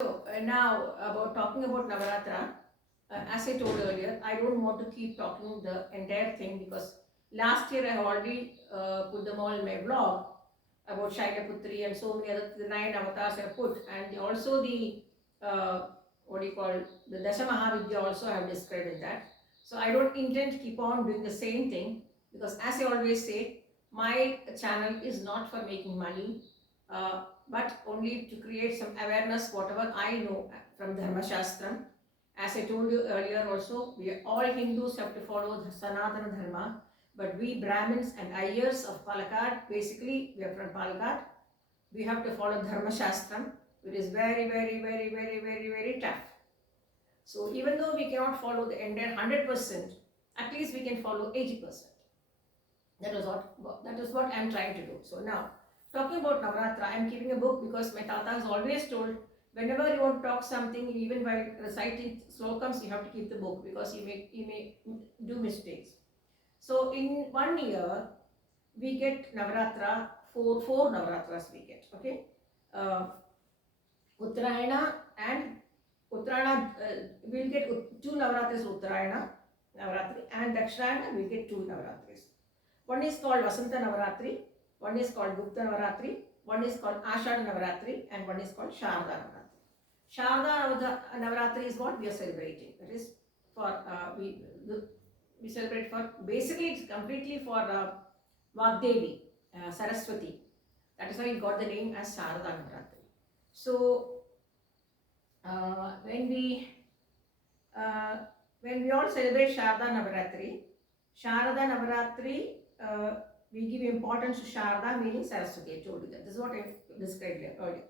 So now about talking about Navaratra, as I told earlier, I don't want to keep talking the entire thing because last year I have already put them all in my blog about Shailaputri and so many other the 9 avatars I have put, and also the what do you call the Dasha Mahavidya also I have described in that. So I don't intend to keep on doing the same thing because, as I always say, my channel is not for making money. But only to create some awareness, whatever I know from Dharma Shastram. As I told you earlier also, we are all Hindus have to follow the Sanatana Dharma, but we Brahmins and Iyer of Palakkad, basically we are from Palakkad, we have to follow Dharma Shastram, which is very, very, very, very, very, very tough. So even though we cannot follow the entire 100%, at least we can follow 80%. That is what I am trying to do. So now, talking about Navaratra, I am keeping a book because my Tata has always told, whenever you want to talk something, even while reciting slokams, you have to keep the book because you may do mistakes. So in 1 year, we get Navaratra, four Navaratras we get, okay? Uh, Uttarayana and Uttarayana, we'll get two Navaratris Uttarayana, Navaratri, and Dakshinayana, we'll get two Navaratris. One is called Vasanta Navaratri, one is called Gupta Navaratri, one is called Ashada Navaratri, and one is called Sharda Navaratri. Sharda Navaratri is what we are celebrating. That is for, we celebrate for, basically it's completely for Vagdevi, Saraswati. That is why it got the name as Sharda Navaratri. So, uh, when we uh, when we all celebrate Sharada Navaratri, we give importance to Sharada, meaning Saraswati. I told you that. This is what I described earlier.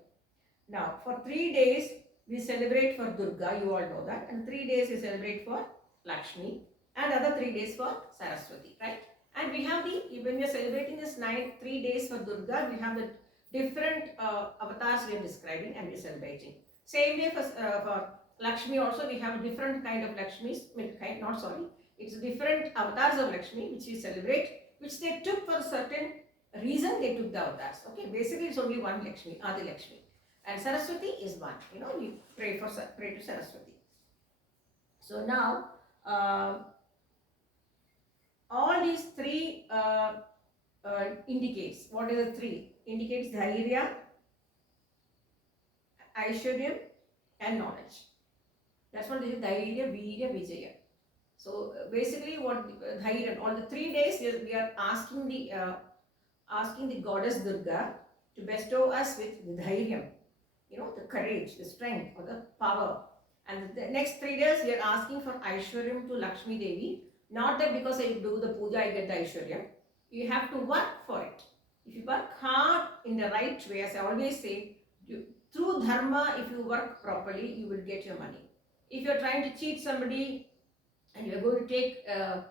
Now, for 3 days, we celebrate for Durga, you all know that, and 3 days we celebrate for Lakshmi, and other 3 days for Saraswati, right? And we have when we are celebrating this 3 days for Durga, we have the different avatars we are describing and we are celebrating. Same way for Lakshmi also, we have a different kind of Lakshmis, it's different avatars of Lakshmi which we celebrate, which they took for a certain reason they took the avatars. Okay, basically it's only one Lakshmi, Adi Lakshmi. And Saraswati is one. We pray to Saraswati. So now, all these three indicates. What is the three? Indicates Dhairya, Aishwaryam, and knowledge. That's what this is, Dhairya, Virya, Vijaya. So basically, what Dhairya? On the 3 days, we are asking the goddess Durga to bestow us with the Dhairyam. The courage, the strength, or the power. And the next 3 days, we are asking for Aishwaryam to Lakshmi Devi. Not that because I do the puja, I get the Aishwaryam. You have to work for it. If you work hard in the right way, as I always say, through dharma, if you work properly, you will get your money. If you are trying to cheat somebody and you are going to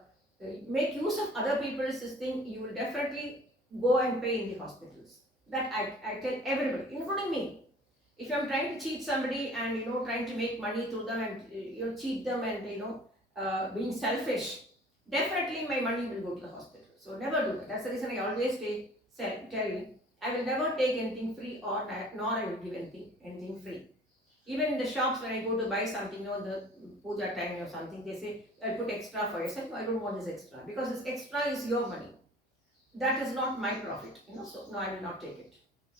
make use of other people's thing, you will definitely go and pay in the hospitals. That I tell everybody, including me. If I'm trying to cheat somebody and trying to make money through them and cheat them and being selfish, definitely my money will go to the hospital. So never do that. That's the reason I always tell you, I will never take anything free nor I will give anything free. Even in the shops when I go to buy something, the puja time or something, they say, I'll put extra for yourself. I don't want this extra because this extra is your money. That is not my profit. So no, I will not take it.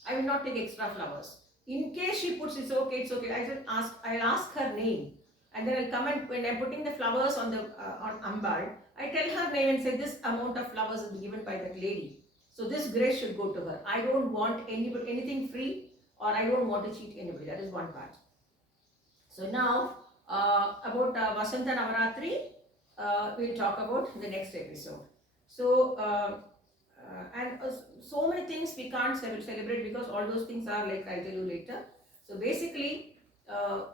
I will not take extra flowers. In case she puts it's okay. I'll ask her name, and then I'll come and when I'm putting the flowers on Ambal, I tell her name and say this amount of flowers will be given by that lady. So this grace should go to her. I don't want anything free, or I don't want to cheat anybody. That is one part. So now about Vasanta Navaratri, we'll talk about in the next episode. So. So many things we can't celebrate because all those things are like I'll tell you later. So basically,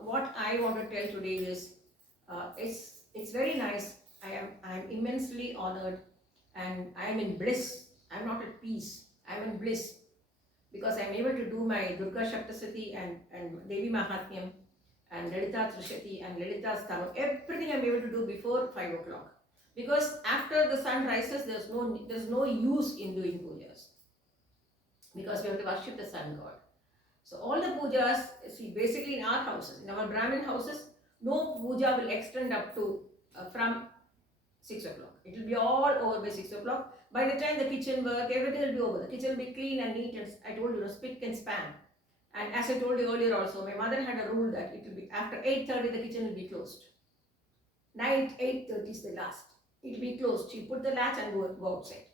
what I want to tell today is, it's very nice. I am immensely honored, and I am in bliss. I'm not at peace. I'm in bliss because I'm able to do my Durga Shaptasati and Devi Mahatmyam and Lalita Trishati and Lalita Stavam. Everything I'm able to do before 5 o'clock. Because after the sun rises, there's no use in doing pujas because we have to worship the sun god. So all the pujas, see, basically in our houses, in our Brahmin houses, no puja will extend up to from 6 o'clock. It will be all over by 6 o'clock. By the time the kitchen work, everything will be over. The kitchen will be clean and neat, and I told you, spick and span. And as I told you earlier also, my mother had a rule that it will be after 8:30 the kitchen will be closed. Night 8:30 is the last. It will be closed. She put the latch and go outside.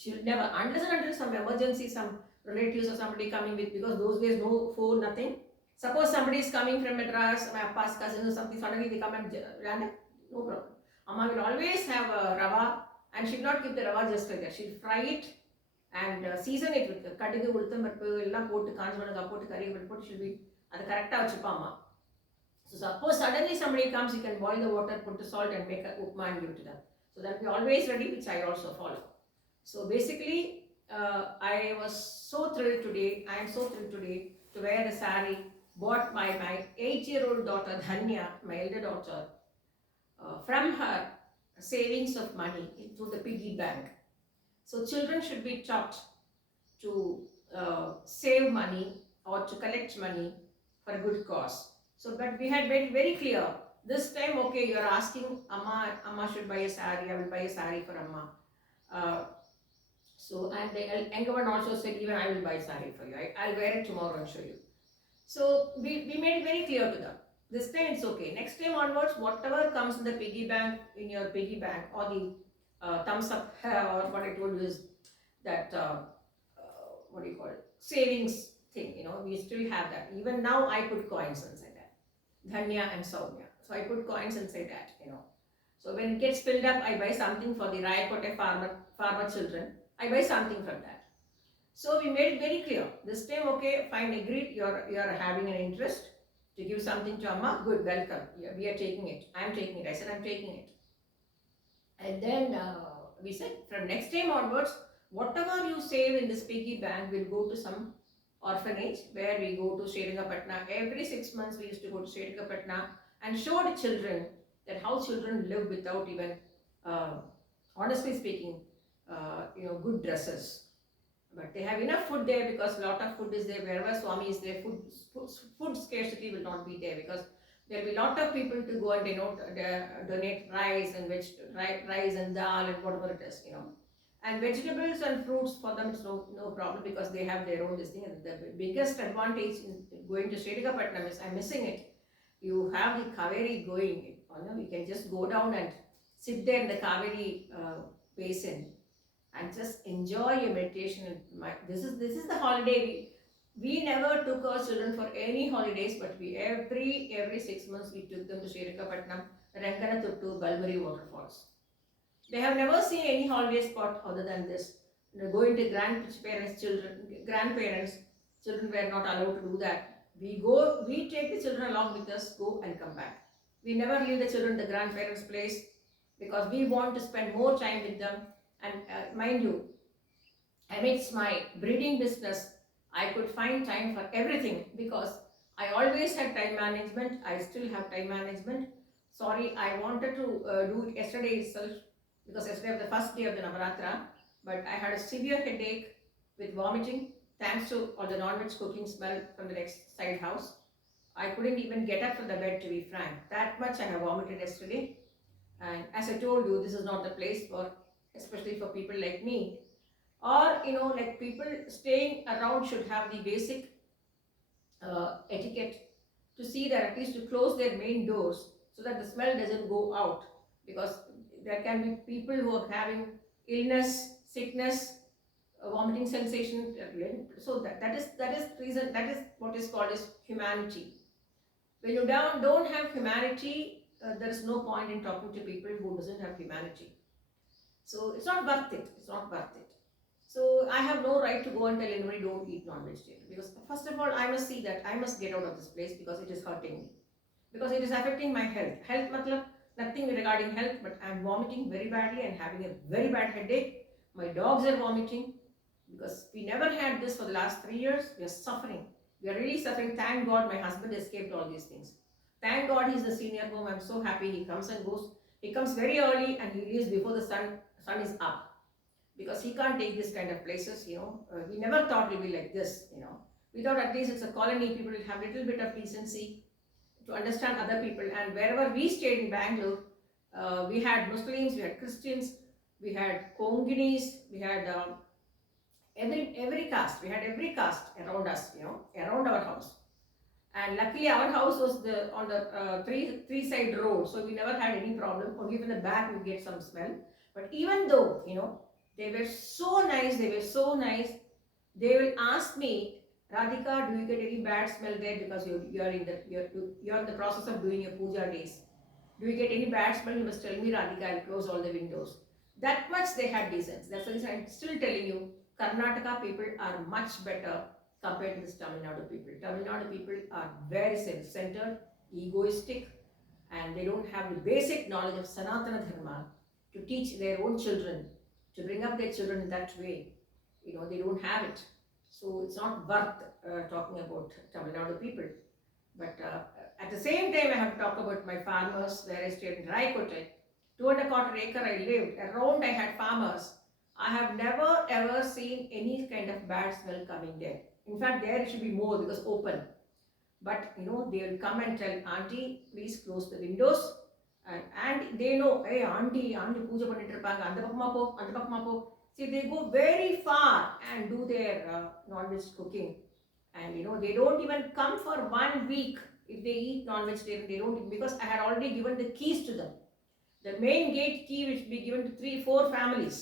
She'll never, unless and until some emergency, some relatives or somebody coming with, because those days no phone, nothing. Suppose somebody is coming from Madras, my pa's cousin or something, suddenly they come and random, no problem. Amma will always have a rava, and she'll not keep the rava just like that. She'll fry it and season it with கடுகு உளுத்தம் பருப்பு எல்லாம் போட்டு காஞ்ச மிளகாய் போட்டு கறிவேப்பிலை போட்டு she'll be அது கரெக்டாக வச்சுப்பா அம்மா. So suppose suddenly somebody comes, you can boil the water, put the salt and make a upma and give it to them. So that we always ready, which I also follow. So basically, I was so thrilled today. I am so thrilled today to wear the sari bought by my 8-year-old daughter Dhanya, my elder daughter, from her savings of money into the piggy bank. So children should be taught to save money or to collect money for a good cause. So, but we had made very clear this time. Okay, you are asking Amma should buy a sari. I will buy a sari for Amma. So, and the younger one also said, even I will buy a sari for you. I'll wear it tomorrow and show you. So we made it very clear to them. This time it's okay. Next time onwards, whatever comes in the piggy bank, in your piggy bank, or the thumbs up, or what I told you is that what do you call it? Savings thing. You know, we still have that. Even now, I put coins inside that. Dhanya and Soumya. So I put coins inside that. You know. So when it gets filled up, I buy something for the Rayakote farmer children. I buy something from that. So we made it very clear. This time, okay, fine, agreed. You are having an interest to give something to Amma. Good, welcome. Yeah, we are taking it. I am taking it. I said I'm taking it. And then we said from next time onwards, whatever you save in this piggy bank will go to some orphanage where we go to Srirangapatna. Every 6 months we used to go to Srirangapatna and show the children that how children live without even, honestly speaking, good dresses. But they have enough food there because a lot of food is there. Wherever Swami is there, food scarcity will not be there because there will be a lot of people to go and donate rice and rice and dal and whatever it is, you know. And vegetables and fruits for them it's no problem because they have their own this thing. And the biggest advantage in going to Srirangapatnam is I'm missing it. You have the Kaveri going. You can just go down and sit there in the Kaveri basin and just enjoy your meditation. This is the holiday. We never took our children for any holidays, but we every 6 months we took them to Srirangapatnam, Ranganatuttu, Balbari waterfalls. They have never seen any holiday spot other than this. Going to grandparents, children were not allowed to do that. We take the children along with us, go and come back. We never leave the children at the grandparents' place because we want to spend more time with them. And mind you, amidst my breeding business, I could find time for everything because I always had time management. I still have time management. Sorry, I wanted to do it yesterday itself because yesterday was the first day of the Navarathri, but I had a severe headache with vomiting thanks to all the non-veg cooking smell from the next side house. I couldn't even get up from the bed, to be frank. That much I have vomited yesterday. And as I told you, this is not the place for, especially for people like me, or like people staying around should have the basic etiquette to see that at least to close their main doors so that the smell doesn't go out, because there can be people who are having illness, sickness, vomiting sensation. So that is reason, that is what is called as humanity. When you don't have humanity, there is no point in talking to people who doesn't have humanity. So it's not worth it. It's not worth it. So I have no right to go and tell anybody don't eat non-vegetarian, because first of all I must see that I must get out of this place because it is hurting me, because it is affecting my health. Health matlab nothing regarding health, but I am vomiting very badly and having a very bad headache. My dogs are vomiting because we never had this for the last 3 years. We are suffering. We are really suffering. Thank God my husband escaped all these things. Thank God he's the senior home. I'm so happy. He comes and goes. He comes very early and he leaves before the sun is up, because he can't take this kind of places, we never thought we'd be like this, we Without, at least it's a colony, people will have little bit of decency to understand other people. And wherever we stayed in Bangalore, we had Muslims, we had Christians, we had Konginis, we had every caste. We had every caste around us, around our house. And luckily, our house was on the three side road, so we never had any problem. Only in the back we get some smell. But even though they were so nice, they will ask me, Radhika, do you get any bad smell there because you're in the process of doing your puja days? Do you get any bad smell? You must tell me, Radhika. I'll close all the windows. That much they had decency. That's the reason I'm still telling you, Karnataka people are much better compared to this Tamil Nadu people. Tamil Nadu people are very self-centered, egoistic, and they don't have the basic knowledge of Sanatana Dharma to teach their own children, to bring up their children in that way. They don't have it. So it's not worth talking about Tamil Nadu people. But at the same time, I have to talk about my farmers where I stayed in Raikote. 2.25 acre I lived. Around I had farmers. I have never ever seen any kind of bad smell coming there. In fact, there it should be more because open. But they will come and tell, Auntie, please close the windows. And they know, hey, Auntie, puja பண்ணிட்டு இருப்பாங்க அந்த பக்கமா போ. See, they go very far and do their non-veg cooking. And they don't even come for 1 week. If they eat non-vegetarian, they don't, because I had already given the keys to them. The main gate key which will be given to 3-4 families,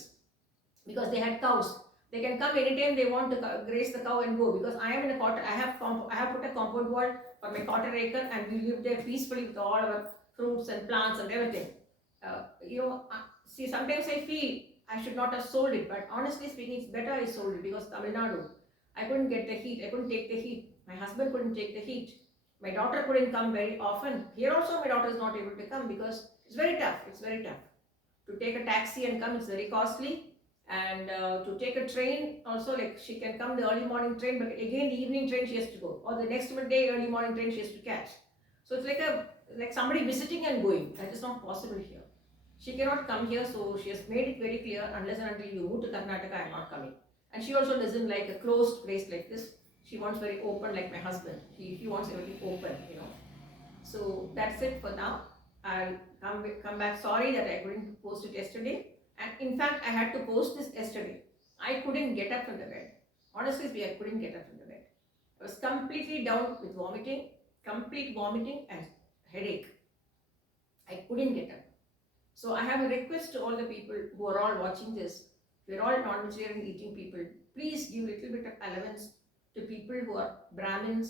because they had cows. They can come anytime they want to graze the cow and go, because I am in a quarter. I have put a compound wall for my 1/4 acre, and we live there peacefully with all our fruits and plants and everything. See, sometimes I feel I should not have sold it, but honestly speaking, it's better I sold it, because Tamil Nadu, I couldn't get the heat. I couldn't take the heat. My husband couldn't take the heat. My daughter couldn't come very often. Here also, my daughter is not able to come because it's very tough. It's very tough. To take a taxi and come, it's very costly. And to take a train also, like she can come the early morning train, but again the evening train she has to go, or the next day early morning train she has to catch. So it's like somebody visiting and going. That is not possible here. She cannot come here, so she has made it very clear, unless and until you move to Karnataka, I am not coming. And she also doesn't like a closed place like this. She wants very open, like my husband. He wants everything open. So that's it for now. I'll come back. Sorry that I couldn't post it yesterday. And in fact, I had to post this yesterday. I couldn't get up from the bed. Honestly speaking, I couldn't get up from the bed. I was completely down with vomiting, complete vomiting and headache. I couldn't get up. So I have a request to all the people who are all watching this. We're all non-vegetarian eating people. Please give a little bit of allowance to people who are Brahmins,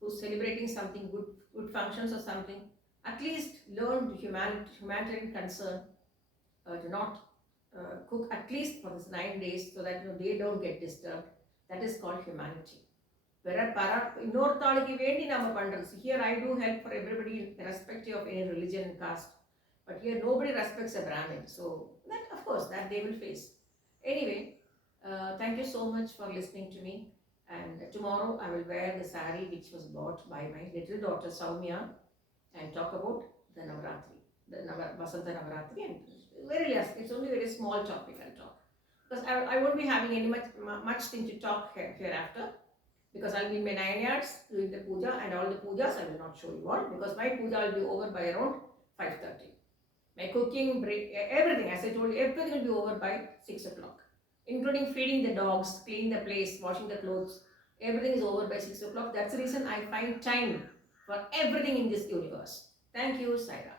who's celebrating something good functions or something. At least learn the humanitarian concern to not cook at least for this 9 days, so that they don't get disturbed. That is called humanity. இன்னொருத்தாளுக்கு வேண்டி நம்ம பண்றது. Here I do help for everybody irrespective of any religion and caste. But here nobody respects a Brahmin. So that, of course, that they will face. Anyway, thank you so much for listening to me. And tomorrow I will wear the sari which was bought by my little daughter Soumya and talk about the Navarathri, the Vasanta Navarathri. And very less, it's only a very small topic I'll talk. Because I won't be having any much thing to talk hereafter. Because I'll be in my 9 yards doing the puja, and all the pujas I will not show you all, because my puja will be over by around 5:30. My cooking, everything, as I told you, everything will be over by 6 o'clock. Including feeding the dogs, cleaning the place, washing the clothes. Everything is over by 6 o'clock. That's the reason I find time for everything in this universe. Thank you, Saira.